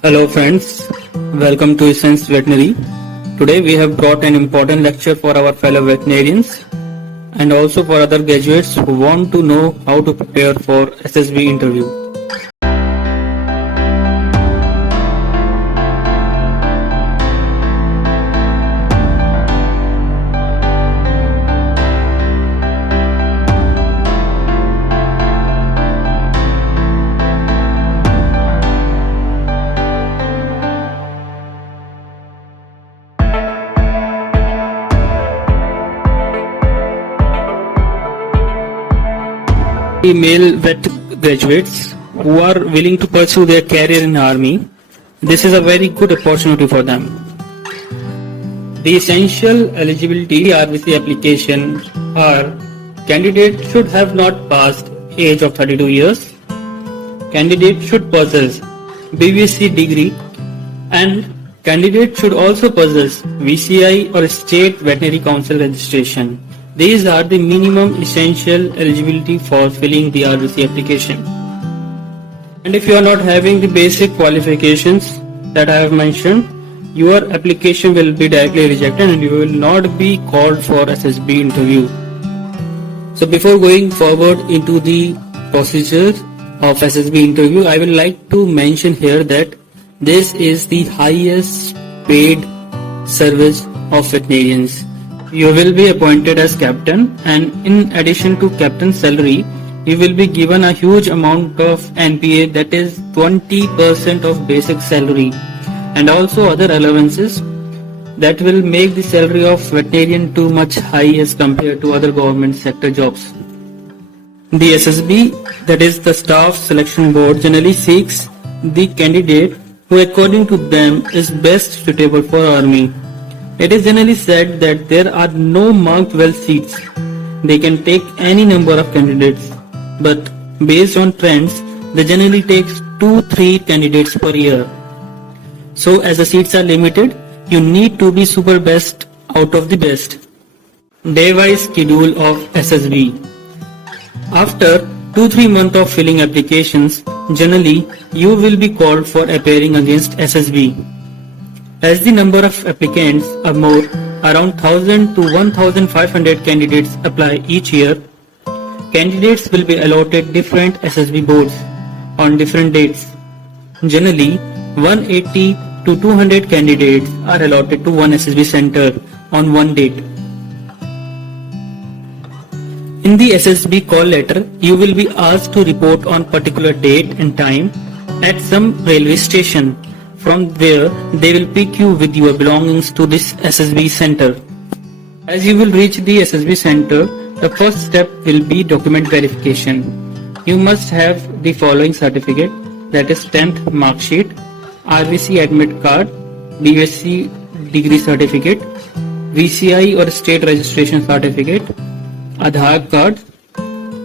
Hello friends, welcome to Essence Veterinary. Today we have brought an important lecture for our fellow veterinarians and also for other graduates who want to know how to prepare for SSB interview. Male vet graduates who are willing to pursue their career in army, this is a very good opportunity for them. The essential eligibility RVC application are: candidate should have not passed age of 32 years, candidate should possess BVC degree, and candidate should also possess VCI or State Veterinary Council registration. These are the minimum essential eligibility for filling the RVC application. And if you are not having the basic qualifications that I have mentioned, your application will be directly rejected and you will not be called for SSB interview. So before going forward into the procedure of SSB interview, I would like to mention here that this is the highest paid service of veterinarians. You will be appointed as captain, and in addition to captain salary, you will be given a huge amount of NPA, that is 20% of basic salary, and also other allowances that will make the salary of veterinarian too much high as compared to other government sector jobs. The SSB, that is the Staff Selection Board, generally seeks the candidate who according to them is best suitable for army. It is generally said that there are no marked well seats. They can take any number of candidates, but based on trends, they generally take 2-3 candidates per year. So as the seats are limited, you need to be super best out of the best. Day-wise schedule of SSB. After 2-3 months of filling applications, generally you will be called for appearing against SSB. As the number of applicants are more, around 1000 to 1500 candidates apply each year. Candidates will be allotted different SSB boards on different dates. Generally, 180 to 200 candidates are allotted to one SSB center on one date. In the SSB call letter, you will be asked to report on particular date and time at some railway station. From there, they will pick you with your belongings to this SSB center. As you will reach the SSB center, the first step will be document verification. You must have the following certificate, that is 10th mark sheet, RVC admit card, BSc degree certificate, VCI or state registration certificate, Aadhaar card,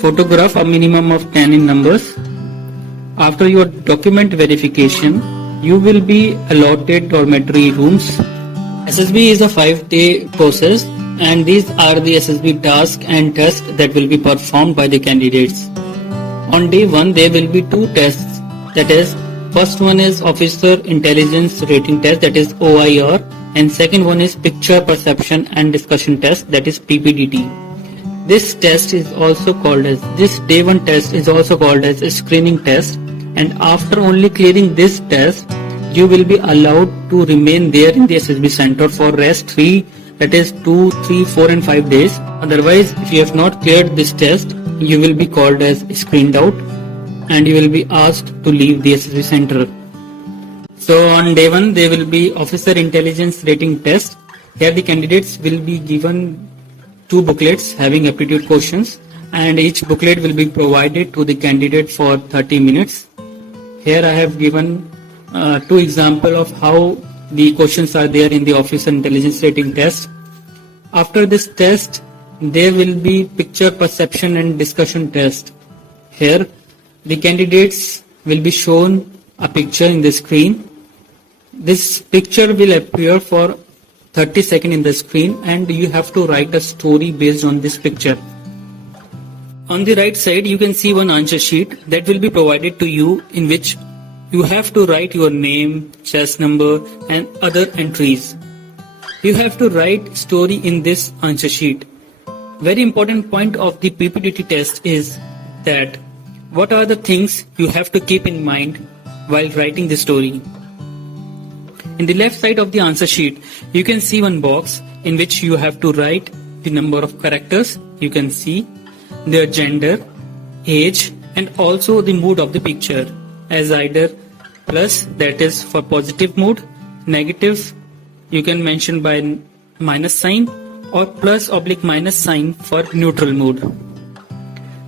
photograph a minimum of 10 in numbers. After your document verification, you will be allotted dormitory rooms. SSB is a 5-day process, and these are the SSB tasks and tests that will be performed by the candidates. On day 1, there will be 2 tests, that is, first one is Officer Intelligence Rating Test, that is OIR, and second one is Picture Perception and Discussion Test, that is PPDT. This test is also called as, this day 1 test is also called as a screening test, and after only clearing this test, you will be allowed to remain there in the SSB center for rest 3, that is 2, 3, 4 and 5 days. Otherwise, if you have not cleared this test, you will be called as screened out and you will be asked to leave the SSB center. So on day 1, there will be Officer Intelligence Rating Test. Here the candidates will be given 2 booklets having aptitude questions, and each booklet will be provided to the candidate for 30 minutes. Here I have given 2 examples of how the questions are there in the Officer Intelligence Rating Test. After this test, there will be Picture Perception and Discussion Test. Here, the candidates will be shown a picture in the screen. This picture will appear for 30 seconds in the screen, and you have to write a story based on this picture. On the right side, you can see one answer sheet that will be provided to you, in which You have to write your name, chess number and other entries. You have to write story in this answer sheet. Very important point of the PPDT test is that what are the things you have to keep in mind while writing the story. In the left side of the answer sheet, you can see one box in which you have to write the number of characters. You can see their gender, age and also the mood of the picture as either plus, that is for positive mood, negative you can mention by minus sign, or plus oblique minus sign for neutral mood.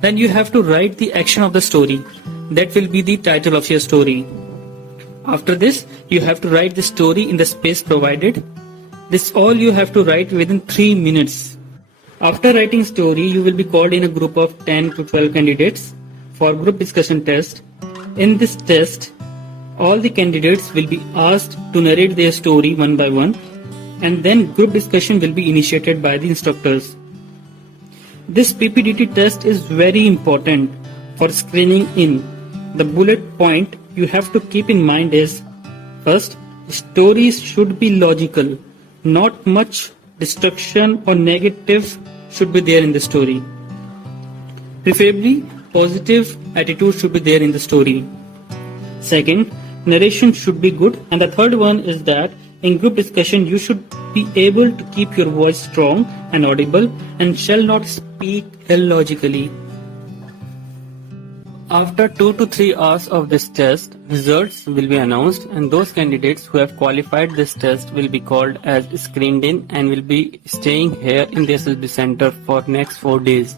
Then you have to write the action of the story. That will be the title of your story. After this, you have to write the story in the space provided. This all you have to write within 3 minutes. After writing story, you will be called in a group of 10 to 12 candidates for group discussion test. In this test, all the candidates will be asked to narrate their story one by one, and then group discussion will be initiated by the instructors. This PPDT test is very important for screening in. The bullet point you have to keep in mind is, first, stories should be logical. Not much destruction or negative should be there in the story. Preferably, positive attitude should be there in the story. Second, narration should be good. And the third one is that in group discussion, you should be able to keep your voice strong and audible and shall not speak illogically. After 2 to 3 hours of this test, results will be announced and those candidates who have qualified this test will be called as screened in and will be staying here in the SSB center for next 4 days.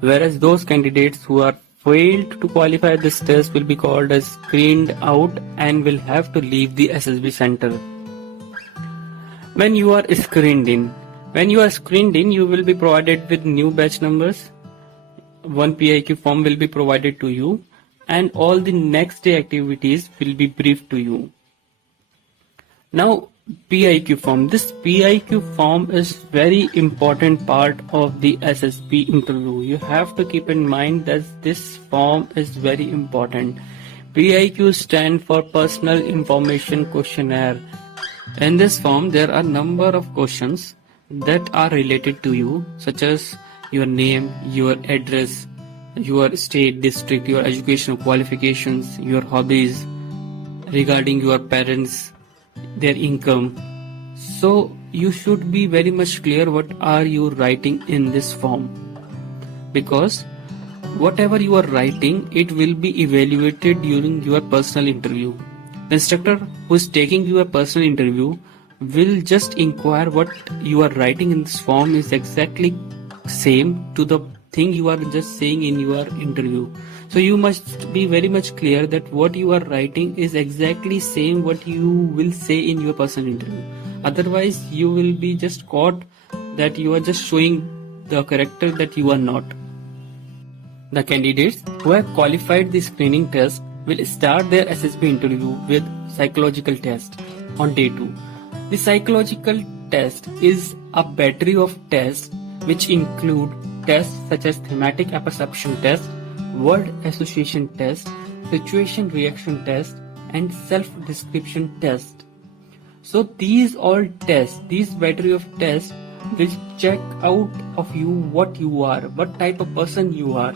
Whereas those candidates who are failed to qualify this test will be called as screened out and will have to leave the SSB center. When you are screened in, you will be provided with new batch numbers. One PIQ form will be provided to you and all the next day activities will be briefed to you. Now PIQ form. This PIQ form is very important part of the SSB interview. You have to keep in mind that this form is very important. PIQ stand for Personal Information Questionnaire. In this form there are number of questions that are related to you, such as your name, your address, your state, district, your educational qualifications, your hobbies, regarding your parents, their income. So you should be very much clear what are you writing in this form, because whatever you are writing, it will be evaluated during your personal interview. The instructor who is taking your personal interview will just inquire what you are writing in this form is exactly same to the thing you are just saying in your interview. So you must be very much clear that what you are writing is exactly same what you will say in your personal interview. Otherwise you will be just caught that you are just showing the character that you are not. The candidates who have qualified the screening test will start their SSB interview with psychological test on day 2. The psychological test is a battery of tests which include tests such as thematic apperception test, word association test, situation reaction test and self-description test. So these all tests, these battery of tests will check out of you what you are, what type of person you are.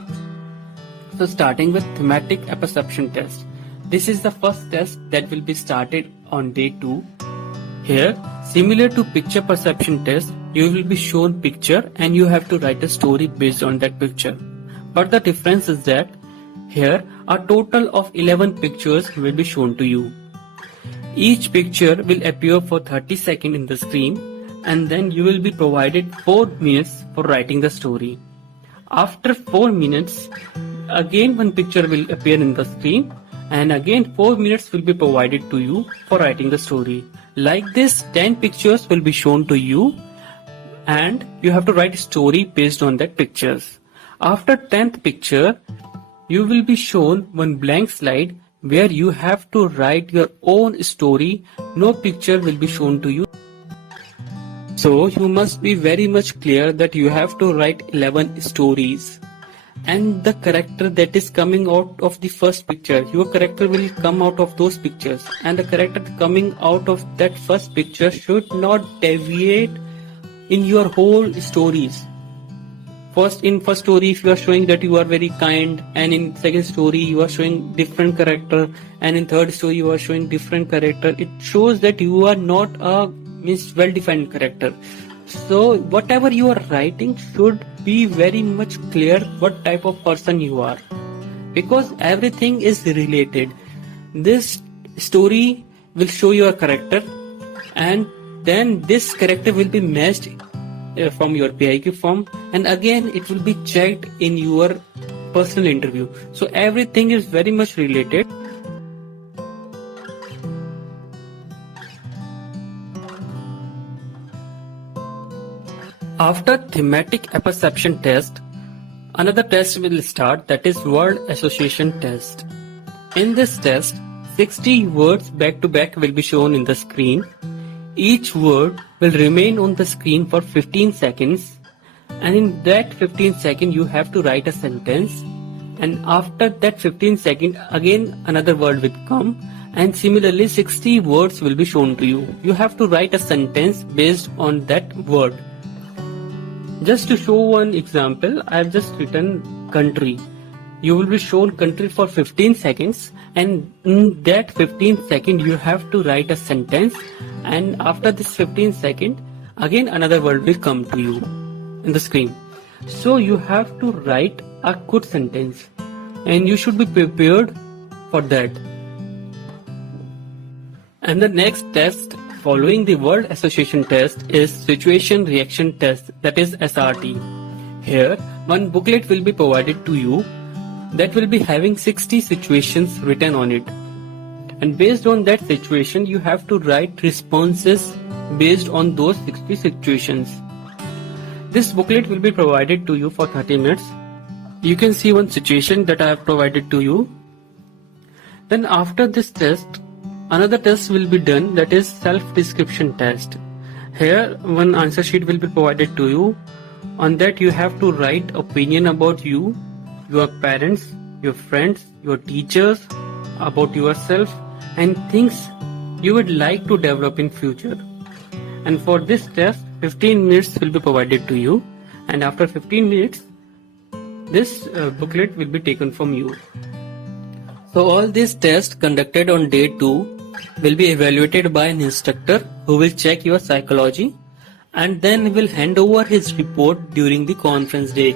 So starting with thematic apperception test. This is the first test that will be started on day 2. Here, similar to picture perception test, you will be shown picture and you have to write a story based on that picture. But the difference is that here a total of 11 pictures will be shown to you. Each picture will appear for 30 seconds in the screen and then you will be provided 4 minutes for writing the story. After 4 minutes, again one picture will appear in the screen and again 4 minutes will be provided to you for writing the story. Like this, 10 pictures will be shown to you and you have to write a story based on that pictures. After 10th picture, you will be shown one blank slide where you have to write your own story. No picture will be shown to you. So you must be very much clear that you have to write 11 stories. and the character that is coming out of the first picture. Your character will come out of those pictures, and the character coming out of that first picture should not deviate in your whole stories. In first story, if you are showing that you are very kind, and in second story you are showing different character, and in third story you are showing different character, it shows that you are not a well-defined character. So whatever you are writing should be very much clear what type of person you are, because everything is related. This story will show your character, and then this character will be matched from your PIQ form, and again it will be checked in your personal interview. So everything is very much related. After thematic apperception test, another test will start, that is word association test. In this test, 60 words back to back will be shown in the screen. Each word will remain on the screen for 15 seconds, and in that 15 seconds you have to write a sentence, and after that 15 seconds again another word will come, and similarly 60 words will be shown to you. You have to write a sentence based on that word. Just to show one example, I have just written country. You will be shown country for 15 seconds, and in that 15 seconds you have to write a sentence, and after this 15 seconds again another word will come to you in the screen. So you have to write a good sentence, and you should be prepared for that. And the next test following the word association test is situation reaction test, that is SRT. Here one booklet will be provided to you that will be having 60 situations written on it, and based on that situation you have to write responses based on those 60 situations. This booklet will be provided to you for 30 minutes. You can see one situation that I have provided to you. Then after this test, another test will be done, that is self-description test. Here one answer sheet will be provided to you. On that you have to write opinion about you, your parents, your friends, your teachers, about yourself, and things you would like to develop in future. And for this test 15 minutes will be provided to you, and after 15 minutes this booklet will be taken from you. So all these tests conducted on day 2 will be evaluated by an instructor who will check your psychology, and then will hand over his report during the conference day.